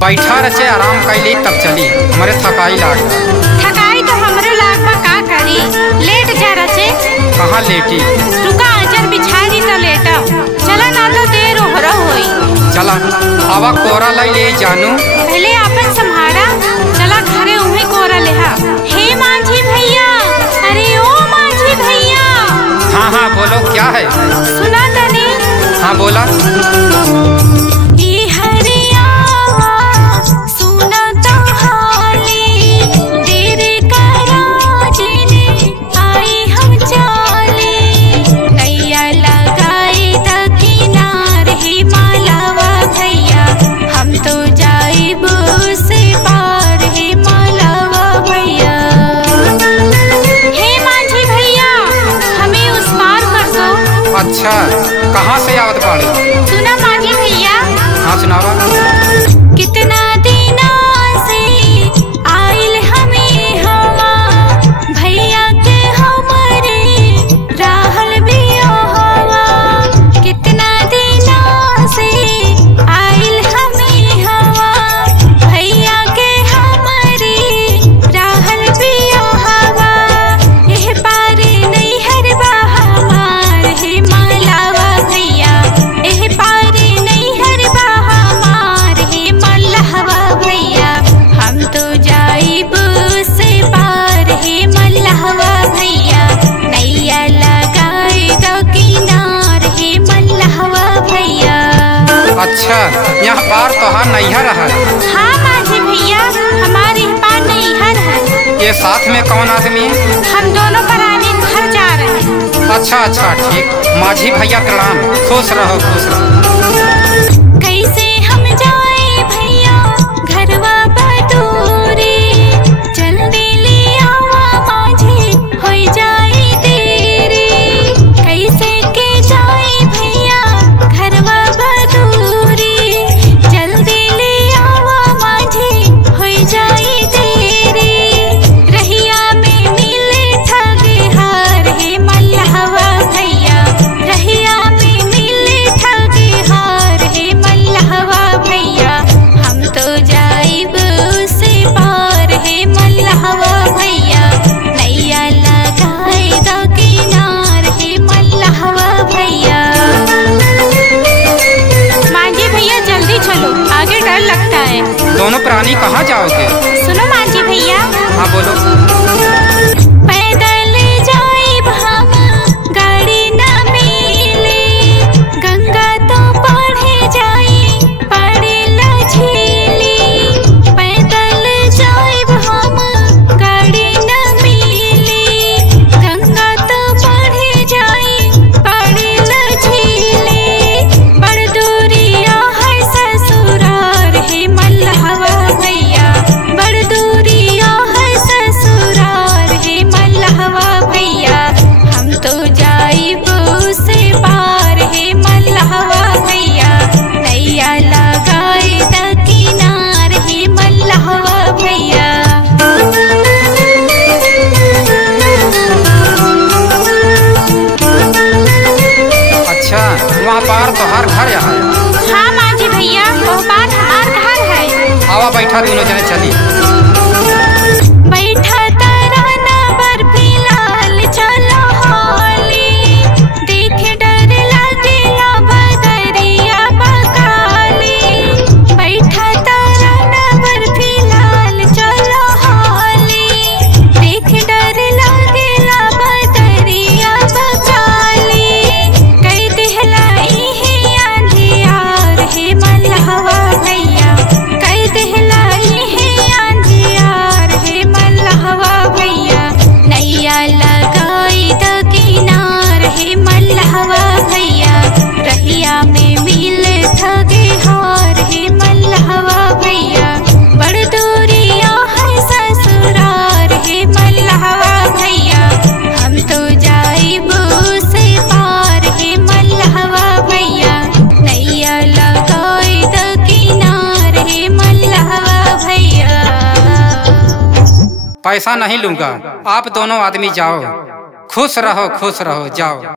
बैठा रचे आराम कैली तब चली, हमारे थकाई लाग। थकाई तो हमरे लाग बा, का करी? लेट जा रचे। कहाँ लेटी? रुका आंचल बिछा दी तो लेटा। चला ना तो देर ओहरा होई। चला आवा कोरा लाई ले जानू। पहले आपन संभारा, चला घरे उहे कोरा लेहा। हे माझी भैया, अरे ओ माझी भैया। हाँ हाँ बोलो, क्या है? सुना तनी? हाँ बोला। अच्छा, कहाँ से आवत बाड़ी? सुना माझी भैया। हाँ सुनावा। कितना दिना से आइल हमें हवा, भैया के हमारे राहल भी हवा। कितना दिना से आइल हमें हवा, भैया के हमारे राहल भी हवा। एह पार नहीं हर बहामार हे मलावा भैया, एह पार नहीं हर बहामार हे मल्लावा भैया। हम तो जाइब से पार हे मल्लावा भैया, नैया लगाए दो किनार हे मल्लावा भैया। अच्छा, यहाँ पार तोहार नैहर है? हाँ माझी भैया, हमारे पार नैहर है। ये साथ में कौन आदमी? हम दोनों पराने घर जा रहे हैं। अच्छा अच्छा ठीक। माझी भैया प्रणाम, खुश रहो खुश रहो। कैसे हम जाए भैया घरवा बटोरे, जल्दी ले आवा माझी हो जाए देरी। कैसे के जाए भैया घरवा बटोरे, जल्दी ले आवा माझी हो जाए देरी। रहिया में मिले ठगे हार हे मल्लावा भैया, रहिया में मिले ठगे हार हे मल्लावा भैया। हम तो जाइब से पार हे मल्लावा भैया, नैया लगाए दो किनार हे मल्लावा भैया। माझी भैया जल्दी चलो, आगे डर लगता है। दोनों प्राणी कहाँ जाओगे? सुनो माझी भैया। हाँ बोलो। पैदल जाइब हम, गाड़ी न मिली, गंगा तो पढ़े जाई पड़े लझीली। पैदल जाइब हम, गाड़ी न मिली, गंगा तो पढ़े जाई पड़े लझीली। बड़ दूरिया है ससुरार हे मल्लावा भैया, बड़ दूरिया है ससुरार हे मल्लावा भैया। हम तो जाइब से पार हे मल्लावा भैया, नैया लगाए द किनार हे मल्लावा भैया। अच्छा, वहाँ पार तोहार घर यहाँ है? हाँ माझी भैया, वो पार हमार घर है। आवा बैठा, दोनों जने चली। बैठा तराना पर फिलहाल चलो होली, देखे डर लगेला बदरिया बकाली। बैठा तराना पर फिलहाल चलो होली, देखे डर लगेला बदरिया बकाली। कई दिहलाई है अंधियार हे मल्लावा भैया, कई दिहलाई है अंधियार हे मल्लावा भैया। नैया लगाई द किनार हे मल्लावा भैया, रहिया में मिले ठगे हार हे मल्लावा भैया। बड़ दूरिया है ससुरार हे मल्लावा भैया, हम तो जाइब से पार हे मल्लावा भैया, नैया लगाई द किनार हे मल्लावा भैया। पैसा नहीं लूंगा, आप दोनों आदमी जाओ, खुश रहो जाओ।